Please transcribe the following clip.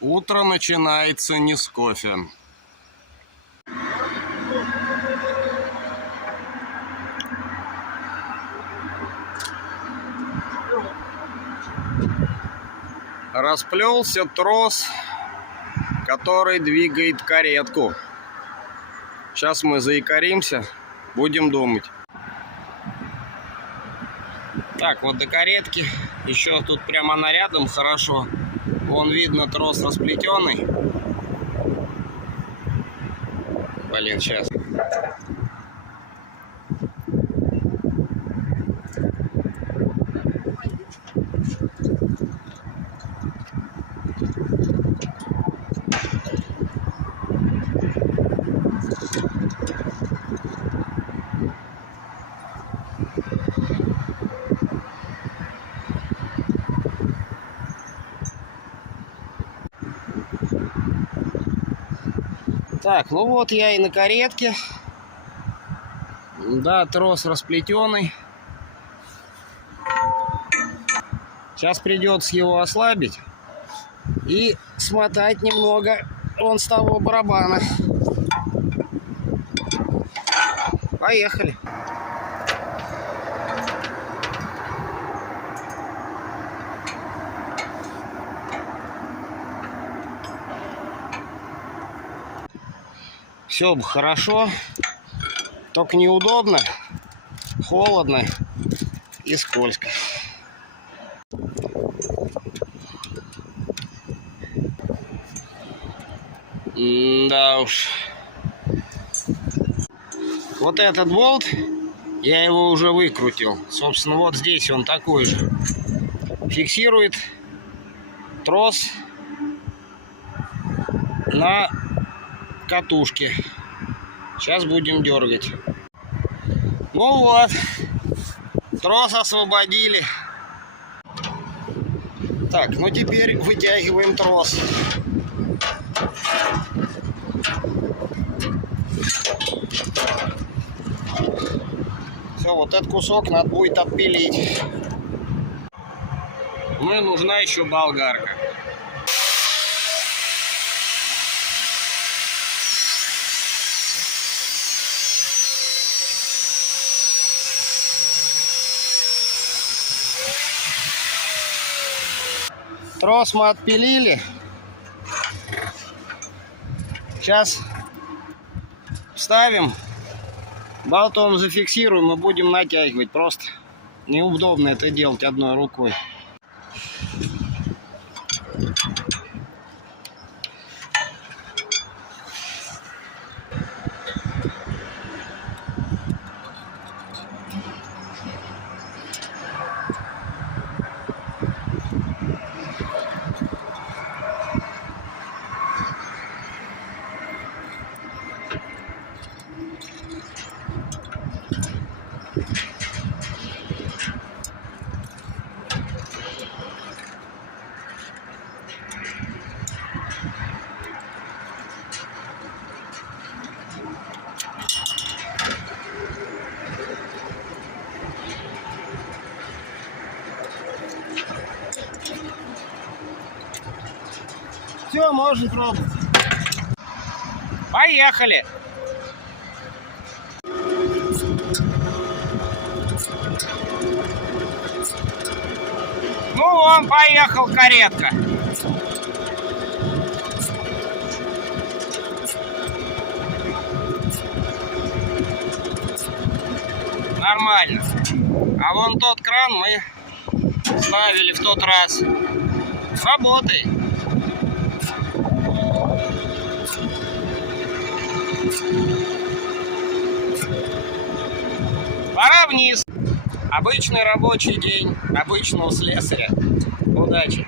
Утро начинается не с кофе. Расплелся трос, который двигает каретку. Сейчас мы заикаримся, будем думать. Так, вот до каретки. Еще тут прямо она рядом, хорошо. Вон видно, трос расплетенный. Блин, сейчас. Так, ну вот я и на каретке. Да, трос расплетенный. Сейчас придется его ослабить и смотать немного вон с того барабана. Поехали. Все бы хорошо, только неудобно, холодно и скользко. Да уж. Вот этот болт, я его уже выкрутил. Собственно, вот здесь он такой же. Фиксирует трос на катушке. Сейчас будем дергать. Ну вот, трос освободили. Так, ну теперь вытягиваем трос. Все, вот этот кусок надо будет отпилить. Ну и нужна еще болгарка. Трос мы отпилили. Сейчас вставим, болтом зафиксируем и будем натягивать. Просто неудобно это делать одной рукой. Все, можно пробовать. Поехали! Ну, вон поехал каретка. Нормально. А вон тот кран мы ставили в тот раз. Работает. Пора вниз. Обычный рабочий день обычного слесаря. Удачи!